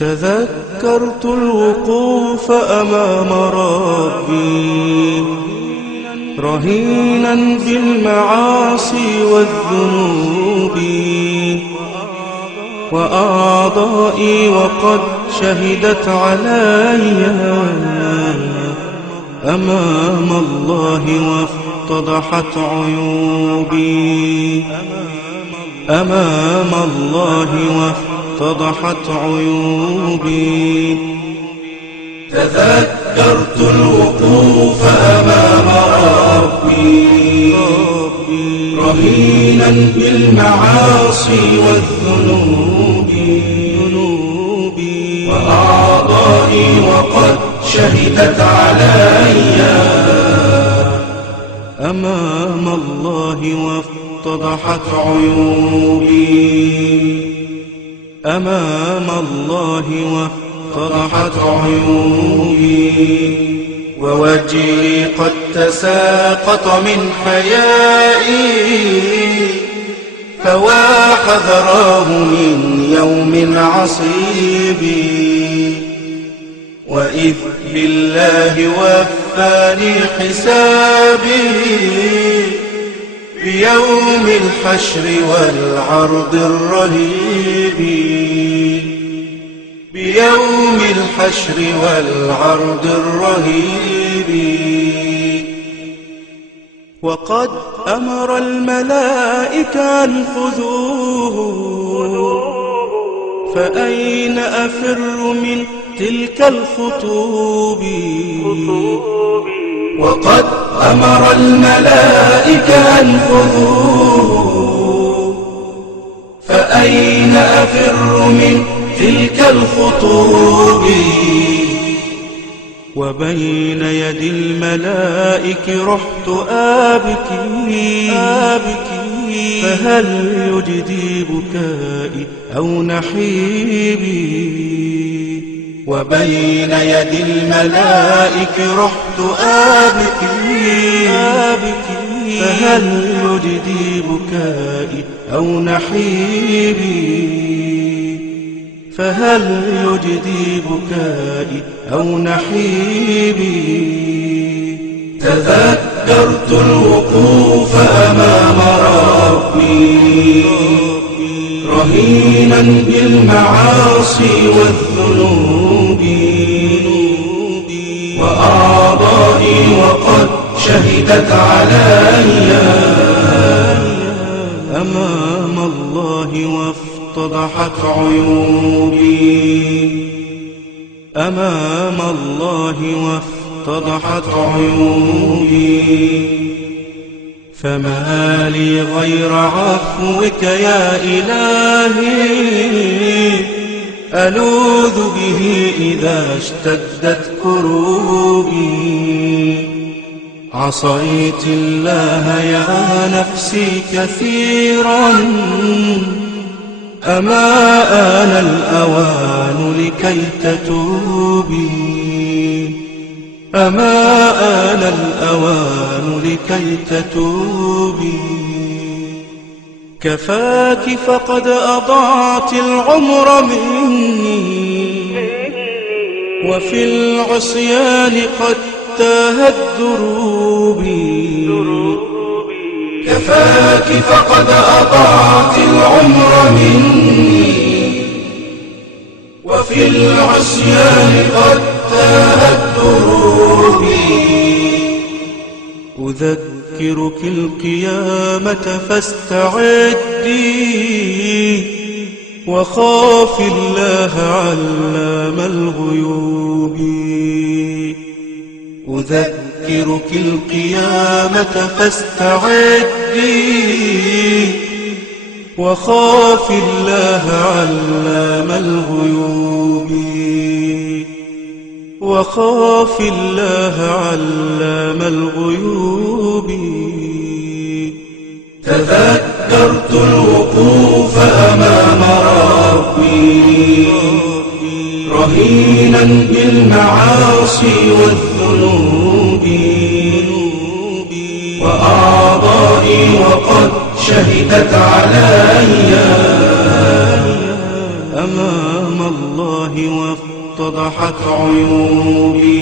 تذكرت الوقوف أمام ربي رهينا بالمعاصي والذنوب، وأعضائي وقد شهدت علي أمام الله وافتضحت عيوبي، أمام الله وافتضحت عيوبي. تذكرت الوقوف أمام ربي رهينا بالمعاصي والذنوب، وأعضائي وقد شهدت علي أمام الله وافتضحت عيوبي، أمام الله وافتضحت عيوبي. ووجهي قد تساقط من حيائي، فوا حذراه من يوم عصيب، وإذ بالله وفاني حسابي بيوم الحشر والعرض الرهيب، بيوم الحشر والعرض الرهيب. وقد أمر الملائكة أن خذوه، فأين أفر من تلك الخطوب؟ وقد أمر الملائكة أن خذوه، فأين أفر من تلك الخطوب؟ وبين يدي الملائك رحت آبكي، فهل يجدي بكائي أو نحيبي؟ وبين يدي الملائك رحت آبكي، فهل يجدي بكائي أو نحيبي؟ فهل يجدي بكائي أو نحيبي؟ تذكرت الوقوف أمام ربي رهينا بالمعاصي والذنوب، وأعضائي وقد شهدت علي أمام الله وافتضحت عيوبي، أمام الله وافتضحت عيوبي. فما لي غير عفوك يا إلهي، ألوذ به إذا اشتدت كروبي. عصيت الله يا نفسي كثيرا، أما آن الأوان لكي تتوبي، أما آن الأوان لكي تتوبي. كفاك فقد أضعت العمر مني، وفي العصيان قد تاهت دروبي. كفاك فقد أضعت العمر مني، وفي العصيان قد تاهت دروبي. أذكرك القيامة فاستعدي، وخاف الله علام الغيوب. أذكرك القيامة فاستعدي، وخاف الله علام الغيوب. وخاف الله علام الغيوب. تذكرت الوقوف أمام ربي رهينا بالمعاصي والذنوب، وأعضائي وقد شهدت علي أمام الله الله وافتضحت عيوبي.